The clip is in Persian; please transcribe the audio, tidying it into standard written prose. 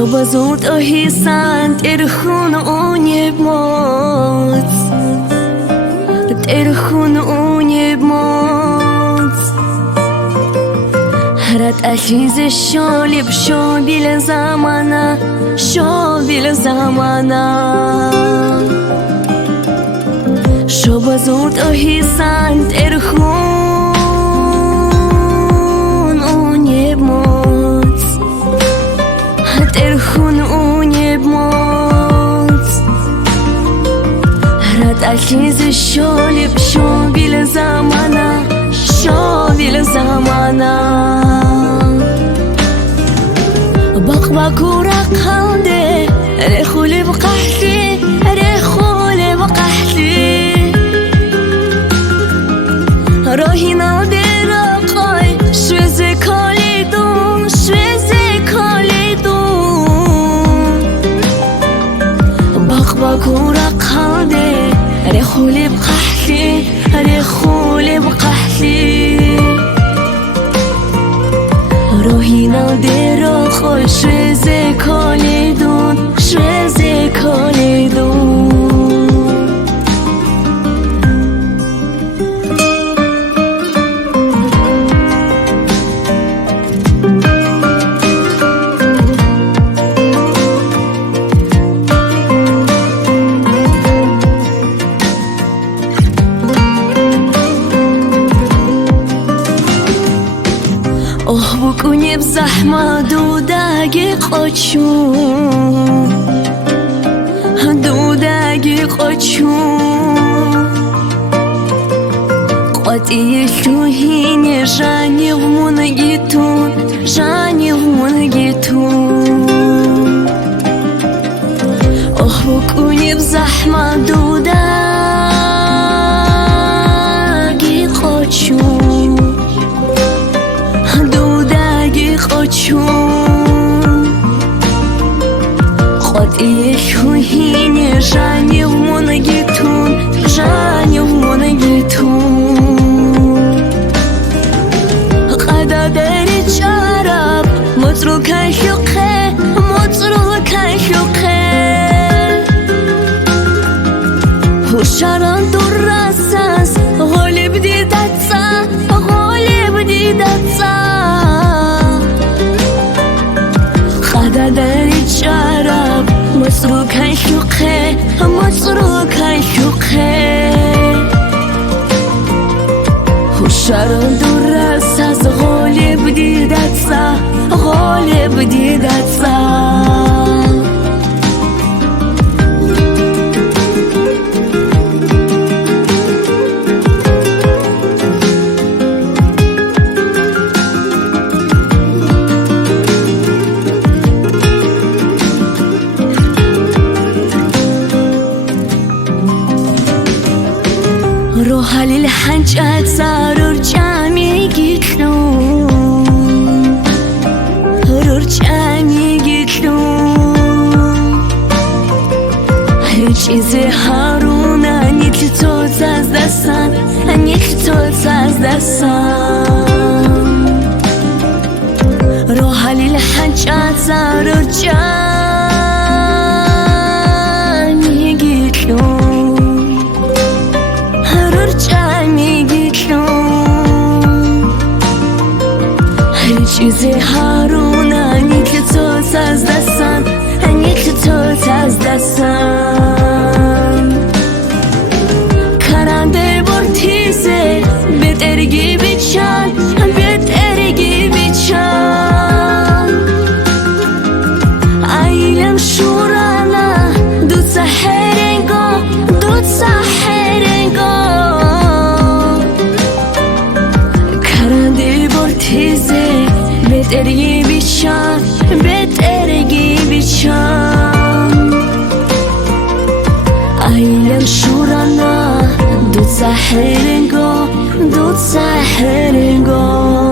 Чтобы золото хисан терхун унебмоц, терхун унебмоц. Рад ализе шолиб шобил замана, шобил замана. Чтобы золото хисан терхун унебмоц, терхун унебмоц. Рад ализе шолиб шобил замана, шобил замана. بقبقورا قلدي ريخولي بقحلي ريخولي بقحلي راهي نادي رقاي شوزي كاليدون شوزي كاليدون بقبقورا قلدي ريخولي بقحلي ريخولي بقحلي روحي نادر خوش شوزه کالیدون شوزه کالیدون بکنی بزحمه دودگی قاچون دودگی قاچون قاطی شوهینی جانی ومونگیتون جانی ومونگیتون بکنی بزحمه دودگی قاچون قاچون قاطی شوهینی جانی ومونگیتون جانی ومونگیتون قدا داری چرب متروکن شقه متروکن شقه هوشاران دور رساس غالب دیدت سا غالب دیدت سا داری شراب مسروکن شوقه مسروکن شوقه هوشاران دور است از غالب دیدت سا غالب دیدت سا روح للحنجات صاروا رجامي قتلون رجامي قتلون هيجي زي هارون انيك توزاز دسان انيك توزاز دسان روح للحنجات صاروا رجامي قتلون چیزی هارون انی که تو تاز دستان انی که تو تاز دستان کرنده بر تیزه بترگی بیچان بترگی بیچان ایلم شورانا دو سحرنگا دو سحرنگا کرنده بر تیزه بترگی بیچان بترگی بیچان ایلم شورانا دو سحرنگا دو سحرنگا